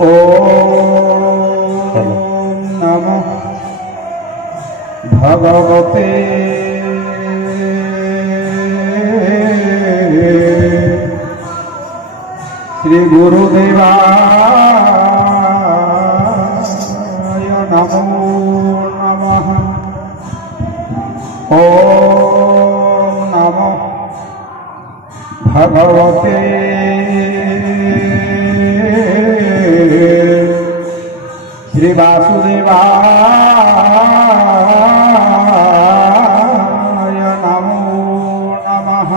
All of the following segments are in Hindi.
ओम नमः भगवते श्री गुरुदेवाय नमो नमः। ओम नमः भगवते श्री वासुदेवाय नमो नमः।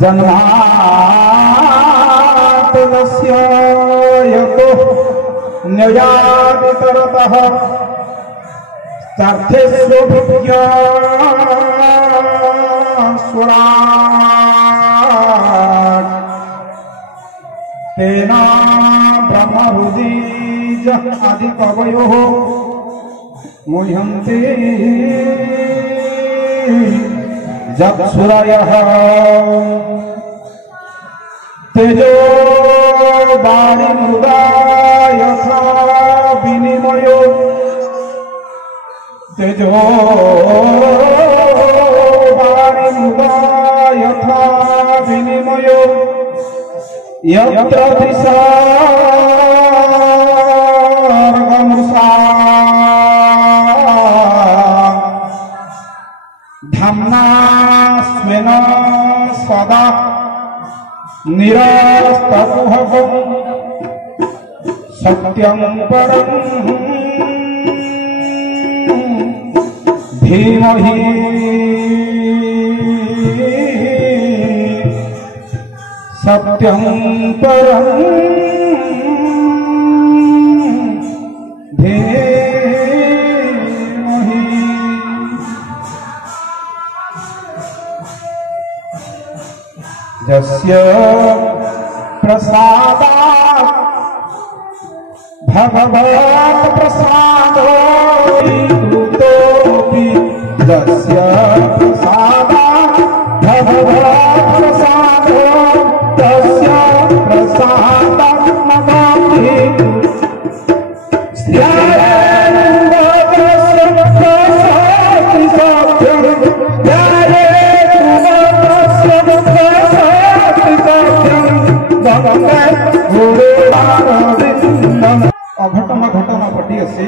जन्माद्यस्य यतोः न्ययादितरतः तथ्येष्वभिज्ञास्वराट् तेन ब्रह्महृदि आदिकवयोः मुह्यन्ते जत्सुरयः तेजो वारिमृदा यथा विनिमयो तेजो वारिमृदा यथा विनिमयो यत्र त्रिसर्गमृषा धाम्ना स्वेन सदा निरस्तकुहकं सत्यं परं धीमहि सत्यं परं धीमहि। यस्य प्रसादात् भगवत् प्रसादो कृतोऽपि यस्य प्रसादात् भगवत् प्रसादो तस्य प्रसादात् ममापि अघटन घटना पटी आसी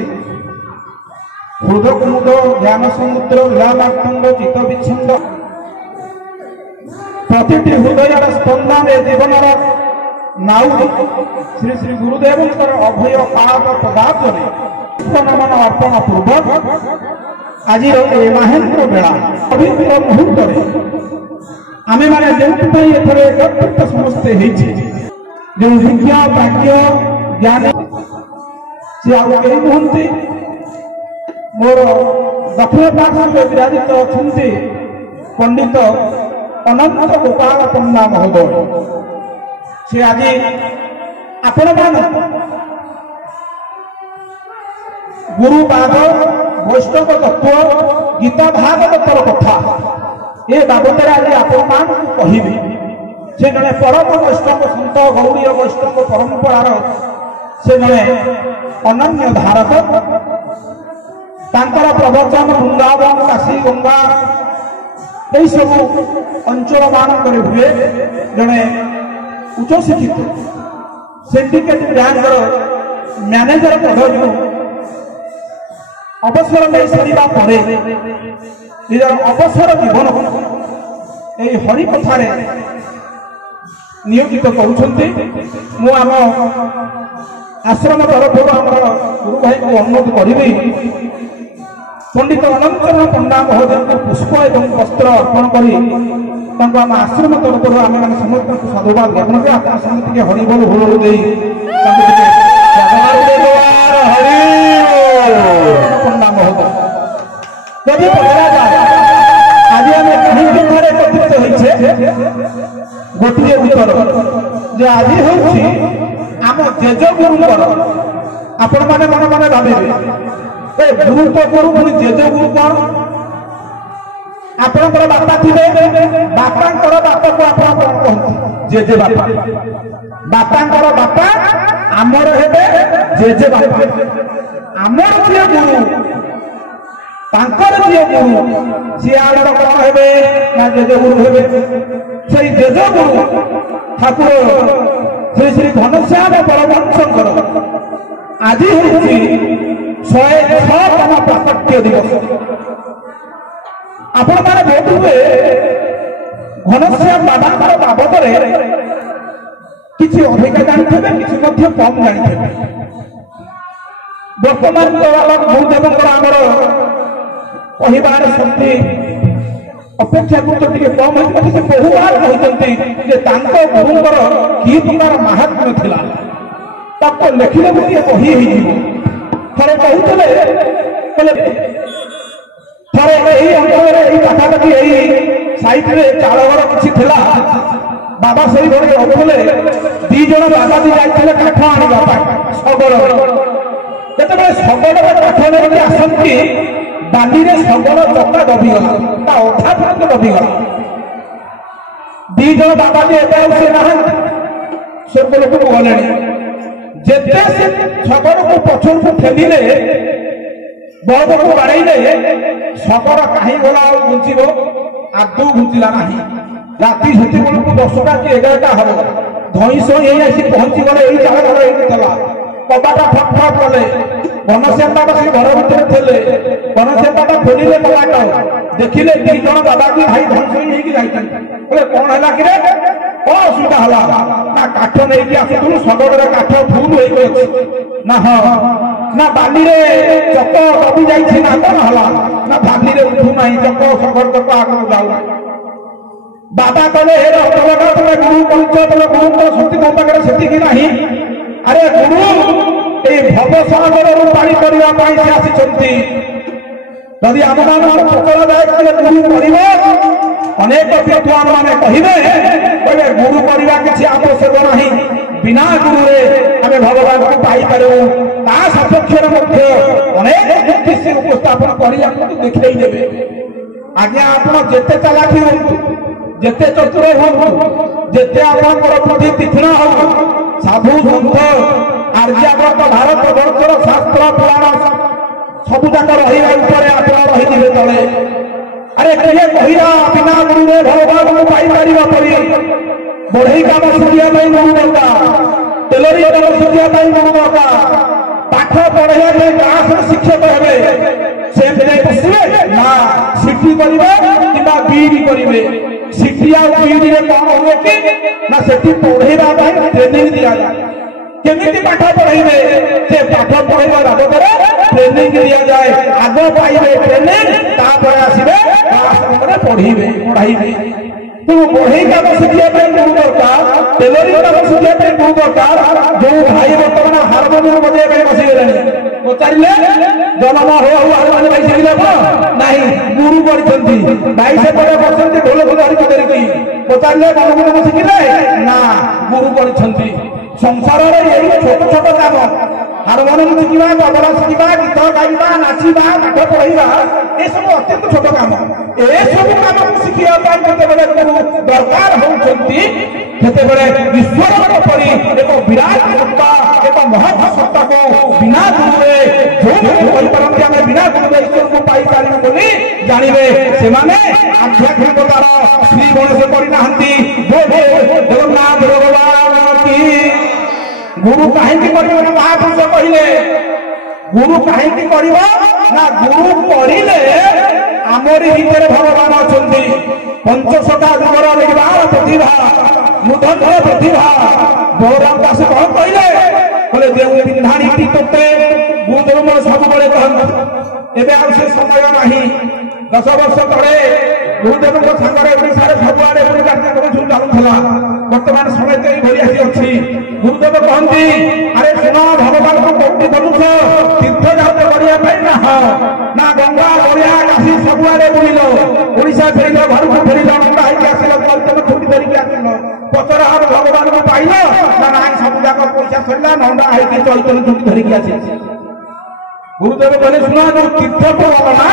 हृद कुमुद ज्ञान समुद्र लीलामातंग चित्त विच्छिन्न प्रतिटी हृदय स्पंदन जीवन नाउ श्री श्री गुरुदेव अभय पाद पदार्थ नमन अर्पण पूर्वक आज महेन्द्र बेला पवित्र मुहूर्त आम मैंने जो एकत्रित समस्ते जो विज्ञ प्राज्ञ ज्ञान सी आई नुहति मोर दक्षिण पार्श्वे विराजित अच्छा पंडित अनंत गोपाल पंडा महोदय सी आज आपण गुरुपाद वैष्णव तत्व गीता भागवतर कथा ये बाबद आज आपण कहि से जड़े परम वैष्णव सत गौड़ी वैष्णव परंपरार से जड़े अनन्य धारक तांकर प्रवचन वृंदावन काशी गंगा यही सब अंचल मानक हुए जड़े उच्च शिक्षित सिंडिकेट बैंक मैनेजर पदवी अवसर नहीं सरिबा परे निजर अवसर जीवन यही हरि कथार नियोजित करुछन्ति। मु आम आश्रम तरफ गुरु भाई को अनुरोध करी पंडित अनंत पंडा महोदय को पुष्प एवं वस्त्र अर्पण करी आम आश्रम तरफ आम मैंने समस्त साधुवाद ज्ञापन कर समस्त हरिबोल होल दे पंडा महोदय जदि पचरा जाए आज आम कहीं एकत्रित होइछे गोटे उत्तर जे आज हूँ आम जेज गुरुंर आपण मैंने मन मन भावे गुरु तो गुरु पुणी जेज गुरु कौन आपणकर बापा थे बापांकर बापा को आप जेजे बापा बापांकर बापा आमर हेबे जेजे बापा आमर जे गुरु तांकर जे गुरु सी आमर कौन हेबे ना जेजे गुरु हेबे से जेजे गुरु ठाकुर श्री श्री घनश्याम परमहंसंकर आज होउछि 106तम प्राकट्य दिवस आपण माने बोलुवे घनश्याम बाबांकर बाबदरे किसी अधिका जानते किसी कम जानते बर्तमान गुरुदेव आमर कहबार शक्ति अपेक्षाकृत कम होती से बहु बार कहते गुरुंर कि प्रकार महात्म्य थिला ताको लिखिले गोटे बही थे कहते थे यही अंचल पाखापाखि यही साइड चालघर किसी थिला बाबा से घरे रखुले दी जन बाबा जी जाइए काठ आने शगड़ जिते शगड़ काठ नहीं आसती बाली शगड़ चक्का दबिगला अधा पर्यटन दबिगला दी जन बाबा जी एवं सी ना स्वर्गलोक को गले जिते से शगड़ को पछर को ठेलिले बड़ को बाड़े शगड़ कहीं गला घुंचब आदौ घुंचला ना राति से बेलू 10टा कि 11टा हम धईस आसी पहुंची गले यही चाल घर होता कबाटा ठक ठक कले घनश्याम बाबा से घर भितर थे घनश्याम बाबा खोलिले कबाट देखिले दी जन बाबा की भाई धनसई जाते कौन है कि कौन असुविधा है ना काठ नहीं आसू शगड़ काठ फुल ना हाँ ना बाली चक दबी जाइए ना कौन है ना बाली उठूना चक शगड़ चक आगे जाऊ बाबा कहले हे तुम गुरु कहच तुम गुरु शक्ति तुम पाखे से नहीं अरे गुरु ये भवसागर पाणी करने से आसी जदि आम मान पचरा जाए गुरु कर अनेक विद्वान मैंने कहे गुरु करवा किसी आवश्यक नहीं बिना गुरु आम भगवान को पाइपर ता सपक्ष अनेक युक्ति से उपस्थापन कर देखते देवे आज्ञा आप जिते चालाकी हूँ जिते चतुर हूँ जिते आपंकर प्रति तीक्ष्ण हो साधु सन्थ आर्यावर्त भारत वर्षर शास्त्र पुराण सबुजाक रही तले अरे किए कहला बिना गुरु भगवान को पाइपर परी बढ़ई कम शिखा गुरु दरकार टेलरी कम शिखा गुरु दरकार पाठ पढ़ाई क्लास शिक्षक हे से बसवे ना सिटी करेंगे कि बीडी करेंगे सिटी आईडी कौन हुए कि ना से पढ़ेगा ट्रेनिंग दि जाए केमी पाठ पढ़े से पाठ पढ़ेगा बाबद ट्रेनिंग दि जाए आग पाइबे ट्रेनिंग आसवे पढ़े पढ़ाई तुम बढ़ई कम शिखा गुरु दरकार टेलरी कम शिखा गुरु दरकार जो भाई बर्तमान हारमोनियम बजाइबा बसीगले पचारे जन्म हो हारमोनियम भाई शिखिले नहीं गुरु पढ़ी भाई से पड़े बसती ढोल धरिकी पचारे हारमोनियम शिखिले ना गुरु पढ़ी संसार यही छोट छोट काम हारमोनियम शिखा तबला शिखा गीत गाइबा नाचवा पाठ पढ़ा ये सब अत्यंत छोट काम ए सब काम शिखा जिते गुरु दरकार होती ईश्वर परी एक विराट सत्ता एक महत् सत्ता को बिना गुरुए जो आम बिना गुरुए ईश्वर को पाइपर बोली जानवे से आध्यात्मिकतार श्री गणेश करना जगन्नाथ भगवान की गुरु कहीं महापुरुष कहले गुरु कहीं ना गुरु पढ़ले आमरी भितर भगवान अच्छा पंचशटा जुगर निर्वाण प्रतिभा मुधर प्रतिभा बलराम दास कौन कहले जो पिंधाणी तोते गुरुदेव मोर सब बड़े कहते एवं से समय नहीं 10 वर्ष तले गुरुदेव सांगे ओडिशा सबुआड़े कार्यक्रम सब चलूला बर्तमान समय तो यही अच्छी गुरुदेव कहती अरे सुन भगवान को कौटी करुच तीर्थ जात करने ना हाँ ना गंगा गड़िया काशी सबुआड़े बुलिल ओडिशा फेर घर को फेर नंदा आसल तुम छुट्टी धरिकी आसल पचर हाथ भगवान को पाइल ना ना सब जाक पैसा सरला नंदा है चैतन छुट्टी धरिकी आस गुरुदेव कहले सुना जो तीर्थ को गल ना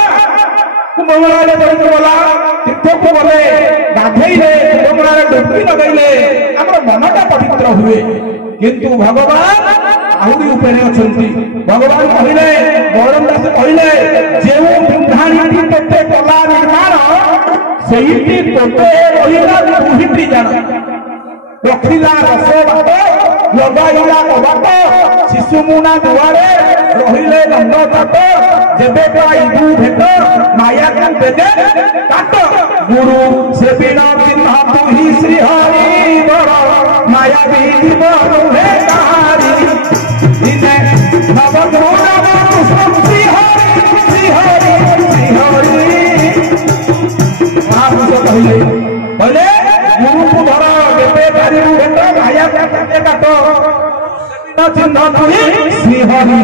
कुंभमेला गला तीर्थ को गले गाधेले कुंभमेला डुबकी लगेले आम मनटा पवित्र हुए किंतु भगवान आहुरी उपरे अछंती भगवान कहले गौरव दास कहले जेउ बिंधाणी तोते कला निर्माण सेईटी तोते रहिला दुहिटी जान रखिला रस बात लगाइला कबाट शिशु मुना दुआरे रहिले दंड तात जेबे पाइबु भेट माया को देजे काट गुरु से बिना चिन्ह तुही श्री हरि बर माया भी बरुहे कहारी इने नव गुरु नाम श्री हरि श्री हरि श्री हरि आप जो कहले बोले गुरु को धर जेबे पाइबु भेट माया को देजे काट चिन्ह तुही श्री हरि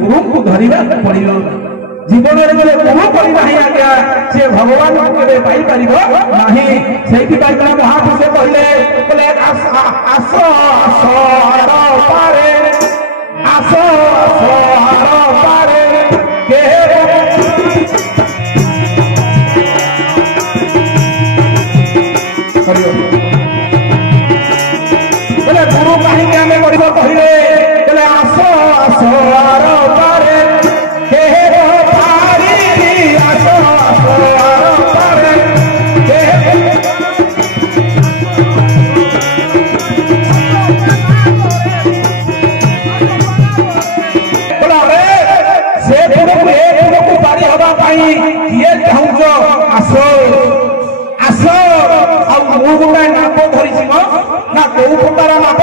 गुरु को धरिबा पड़ियो जीवन में गुरु करना ही आज्ञा से भगवान के पाई पारिबो नाही सेठी पाइबा महापुरुष कहले बोले आस आस आस हर पारे आस आस हर पारे के बोले गुरु कहीं आमे करबो कहले बोले आस आस हर पारे किए चाहूच आस आस गोटे नाप धरी ना कौ प्रकार नाप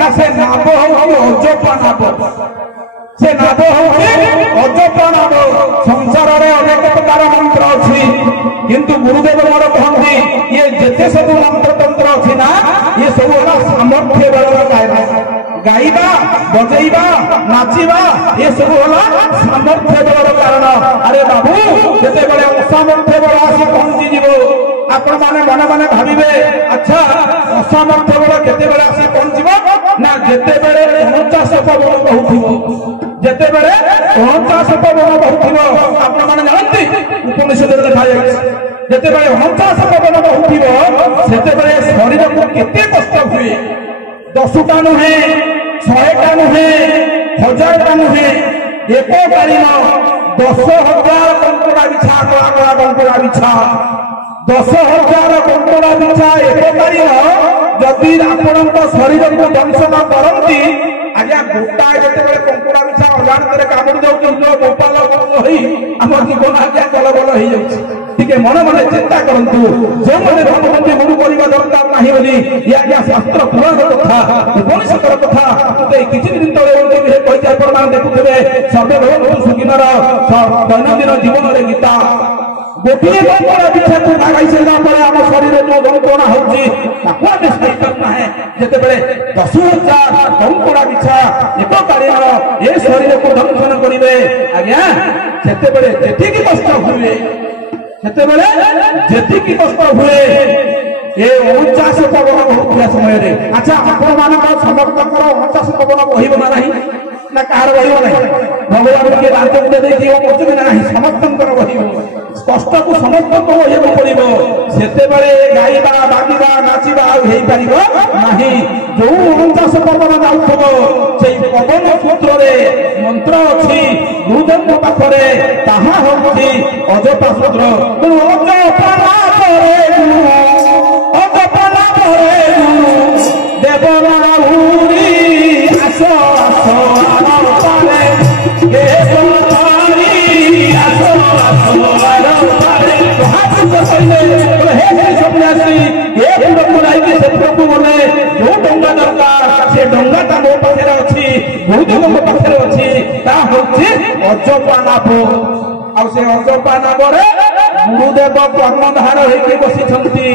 ना से नाप हूँ अजपा नाप से नाप हूँ अजपा नाप संसार में अनेक प्रकार मंत्र अच्छी किंतु गुरुदेव मोर कहते ये जिते सब मंत्र तंत्र अच्छी ना ये सब सामर्थ्य बल गायब गाइबा बजेबा नाचिबा ये सब होला सामर्थ्य बलर कारण अरे बाबू जेते बड़े असामर्थ्य बल आसी पहुंची जीवो आपण माने मने मने भाबिबे अच्छा असामर्थ्य बल केते बड़े आसी पहुंचीबो ना जेते बड़े 49 पवन बहुथिबो जेते बड़े 49 पवन बहुथिबो आपण माने जानती उपनिषद रे लिखा जाय जेते बड़े 49 पवन बहुथिबो सेते बड़े शरीर को केते कष्ट हुए 10टा नुहे 100टा नुहे 1000टा नुहे एककालीन 10,000 कंकड़ा बिछा कला कला कंकड़ा बिछा 10,000 कंकड़ा बिछा एककालीन जदि आपण शरीर को दंशन करती आज्ञा गोटा जिते कंकड़ा बिछा अजाणत कामुड़ी जाऊँ गोपाल आम जीवन आज्ञा गल गल हो जाऊँ टे मन मन चिंता करूँ जो मैंने भावुंट गुरु करने दरकार नहीं बोली ये आज्ञा शास्त्र पुराण कथा उपनिषद कथा किसी दिन तले कही देखुथे सर्वे भगवतु सुखिनर दैनंदिन जीवन में गीता गोटे कंकड़ा पिछा को लगाई सारा आम शरीर जो जंत्रणा होने सही करना है जिते 10,000 कंकड़ा पिछा एककालीन ये शरीर को दंशन करेंगे आज्ञा से कष्ट हुए जेतिकी कष्ट हुए ये 49 पवन बहुला समय अच्छा आपण मान समस्त 49 पवन कहब ना नहीं ना कहार कहब ना भगवान के दांत गुड़े देखिए कहते ना नहीं समस्त कहब कष्ट को समस्त को कहब पड़ो से गाइबा बागिबा नाचिबा नहीं जो 49 पवन जाऊब से पवन सूत्र मंत्र अच्छी गुरुदेव पाखरे ताहा होउछि अजपा सूत्र अजपा देवनाहुरी आस आस पारे हे सोनारी आस आस पारे हे सन्यासी हे पुरको लाइके से पुरको बोले जो डंगा दरकार से डंगा ता मो पाखरे अछि गुरुदेव मो पाखरे अछि ता होछि अजपा नाभ आ से अजपा नाभरे गुरुदेव कर्मधार होइके बसिछंती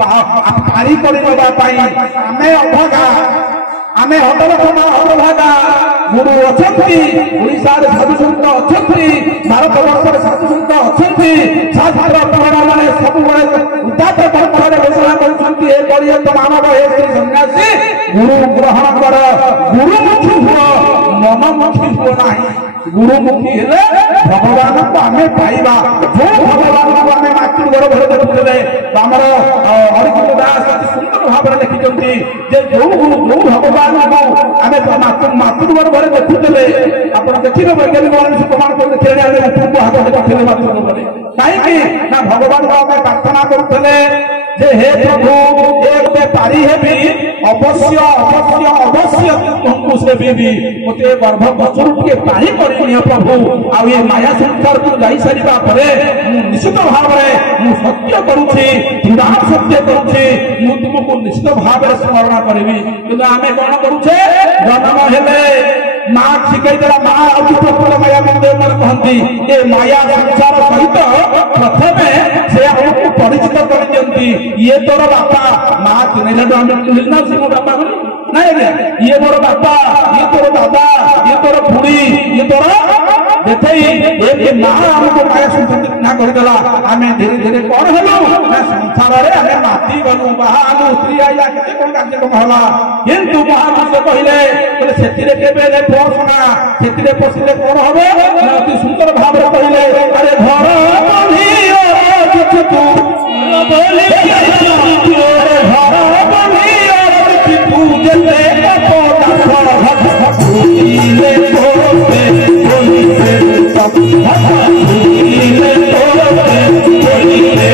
पारी करि नबा पई आमे अभागा आमे हतलक्षमा हतभागा गुरु अछंती ओडिसा रे साधु संत अछंती भारत वर्ष साधु संत अछंती शास्त्र पुराण माने सब बळे उदात परंपरा रे घोषणा करछंती ए करिए तो मानव हे श्री सन्यासी गुरु ग्रहण कर गुरुमुखी हुआ मनमुखी हुआ नाही गुरुमुखी हेले भगवान को आमे पाइबा जो भगवान को आमे मातृ घर भर देखुथे हमर हरिकृष्ण दास सुंदर भाव रे लिखिछंती जे जो भगवान को आमे मातृगर्भरे देखुले आप देखिए वैज्ञानिक मान प्रमाण कर देखिए उपरको हाथ देखिए मातृगर्भरे कहीं ना भगवान को आमे प्रार्थना करुले जे हे प्रभु एक बेपारी हेबी अवश्य अवश्य अवश्य तुमको से भी मते गर्भ बचरू के पानी करियो प्रभु आ ये माया संसार को जाई सारिबा परे निश्चित भाव में मु सत्य करूछी दृढ़ सत्य करूछी मु तुमको निश्चित भाव में स्मरण करबी किंतु आमे कोन करूछे जन्म हेले मां शिकाई देला मां अति प्रफुल्ल माया मंदिर मन कहंती ए माया संसार सहित प्रथमे से हमको परिचित कर दियंती ये तोर बापा मां तुने जो हम मिलना से बापा बोली नहीं रे ये मोर बापा ये तोर दादा ये तोर बुढ़ी ये तोर देखई एक मां हमको माया संपत्ति ना कर देला हमें धीरे धीरे कोन हेलो ना संसार रे हमें माटी गलु बाहालु स्त्री आइला केते कोन कार्यक्रम होला किंतु महापुरुष कहले बोले सेतिरे केबे रे पोसना सेतिरे पोसिले कोन होबे अति सुंदर भाव रे कहले अरे घर बनियो किछु तू बोले अरे घर बनियो किछु जले कोटा घर भक्तिले तोते बोलिते सब भक्तिले तोते बोलिते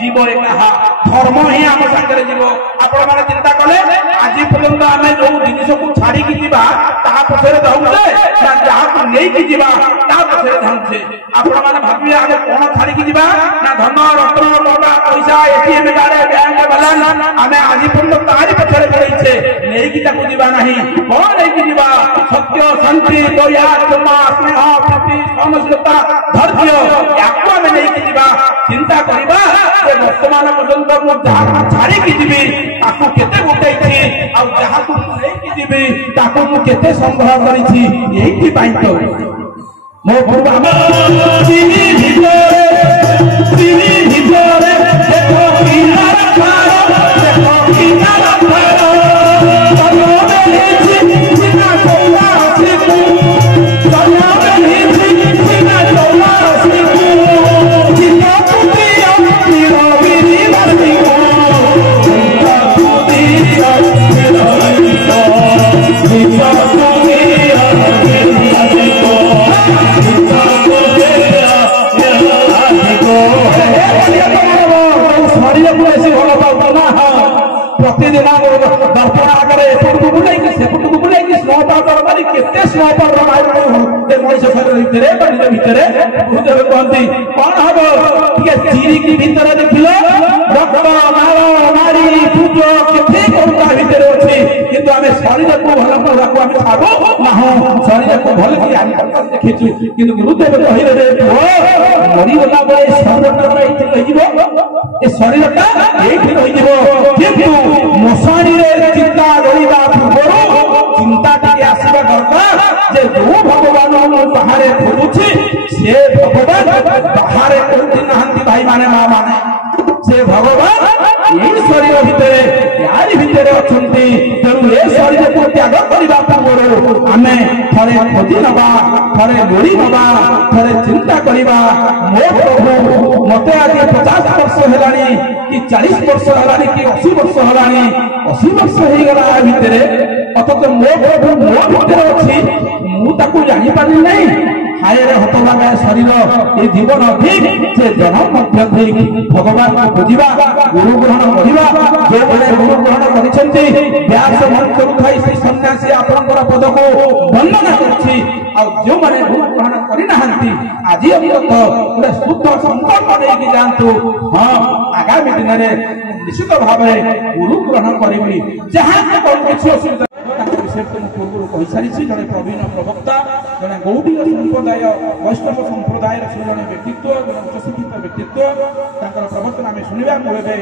जीव धर्म ही आम सागर जीव आपण मैंने चिंता कले आज पर्यंत आम जो जिन को छाड़ी पछे धाउचे जहाँ नहीं जावा पछे धाउचे आपण मैंने भाविए आगे कौन छाड़ी ना धन रत्न टका पैसा एटीएम कार्ड बैंक बालांस आम आज पर्यंत तारी पछे पड़े नहीं जावा नहीं कौन नहीं जावा सत्य शांति दया क्षमा स्नेह प्रीति सहनशीलता धैर्य याको आम नहीं जावा चिंता करवा वर्तमान पर्यंत मु जहाँ छाड़ी जीवी ताकू केते गोटे आ जहाँ को नहीं जीवी ताकू मु केते संग्रह करिछि एही पाई तो मो पूर्व देखो कीना रखारो देखो कीना रखारो तनो में चिना चौला सिकू तनो में चिना चौला सिकू चिना पुतिया नीरो बिरी बसिको चिना पुतिया नीरो बिरी चिना पुतिया नीरो बसिको चिना पुतिया नीरो बसिको शरीर को ऐसे भल पाऊ ना प्रतिदिन दर्पण आगे एपटू बुलाई सेपटू बुलाई स्नो पाउडर मारी केते स्नो पाउडर मारी मनुष्य शरीर भितर निज भितर गुरुदेव कहती कौन हम टे चिरी की भितर देखिल रक्त नाल नाड़ी पूज केते करुता भितर अच्छी किंतु आम शरीर को भल पाइबा आम छाड़ू ना शरीर को भल कि देखीचु किंतु गुरुदेव कहले मरीगला बेले शरीरटा ये रही किंतु मशाणी चिंता रहा पूर्व चिंता टी आसवा दरकार जे जो भगवान बाहर खोजुची से भगवान बाहर कोई ना भाई माने माँ माने से भगवान ये शरीर भितर यारी भितर अच्छा तेणु ए शरीर को त्याग करने पूर्व आम थे खोजी नवा थे लोड़ी नवा थे चिंता करवा मो प्रभु मत आज 50 वर्ष है कि 40 वर्ष है कि 80 वर्ष है 80 वर्ष हो गला भितर अथच मो प्रभु मो भितर अच्छी मुझे जापारि नहीं हाय रे हतभागा शरीर ये जीवन अधिक से जन्म मध्य अधिक भगवान को खोजा ଗୁରୁ ଗ୍ରହଣ କରିବା ଯେଉଁମାନେ ଗୁରୁ ଗ୍ରହଣ କରିଛନ୍ତି ବ୍ୟାସ ମନ୍ତ୍ରରୁ ଥାଇ ଶ୍ରୀ ସନ୍ନ୍ୟାସୀ ଆପଣଙ୍କର ପଦକୁ ବର୍ଣ୍ଣନା କରୁଛି ଆଉ ଯେଉଁମାନେ ଗୁରୁ ଗ୍ରହଣ କରିନାହାନ୍ତି ଆଜି ଅନ୍ତତଃ ଗୋଟେ ଶୁଦ୍ଧ ସଂକଳ୍ପ ନେଇକି ଯାଆନ୍ତୁ ହଁ ଆଗାମୀ ଦିନରେ ନିଶ୍ଚିତ ଭାବରେ ଗୁରୁ ଗ୍ରହଣ କରିବି ଯାହା କଣ କିଛି ଅସୁବିଧା ତାଙ୍କ ବିଷୟରେ ମୁଁ ପୂର୍ବରୁ କହିସାରିଛି ଜଣେ ପ୍ରବୀଣ ପ୍ରବକ୍ତା ଜଣେ ଗୌଡ଼ୀୟ ସମ୍ପ୍ରଦାୟ ବୈଷ୍ଣବ ସମ୍ପ୍ରଦାୟର ସେ ଜଣେ ବ୍ୟକ୍ତିତ୍ୱ ଜଣେ ଉଚ୍ଚଶିକ୍ଷିତ ବ୍ୟକ୍ତିତ୍ୱ ତାଙ୍କର ପ୍ରବଚନ ଆମେ ଶୁଣିବା ମୁଁ ଏବେ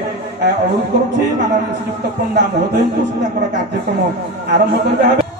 ଅନୁରୋଧ କରୁଛି ମାନନୀୟ ଶ୍ରୀଯୁକ୍ତ ପଣ୍ଡା ମହୋଦୟଙ୍କୁ ତାଙ୍କର କାର୍ଯ୍ୟକ୍ରମ ଆରମ୍ଭ କରିବା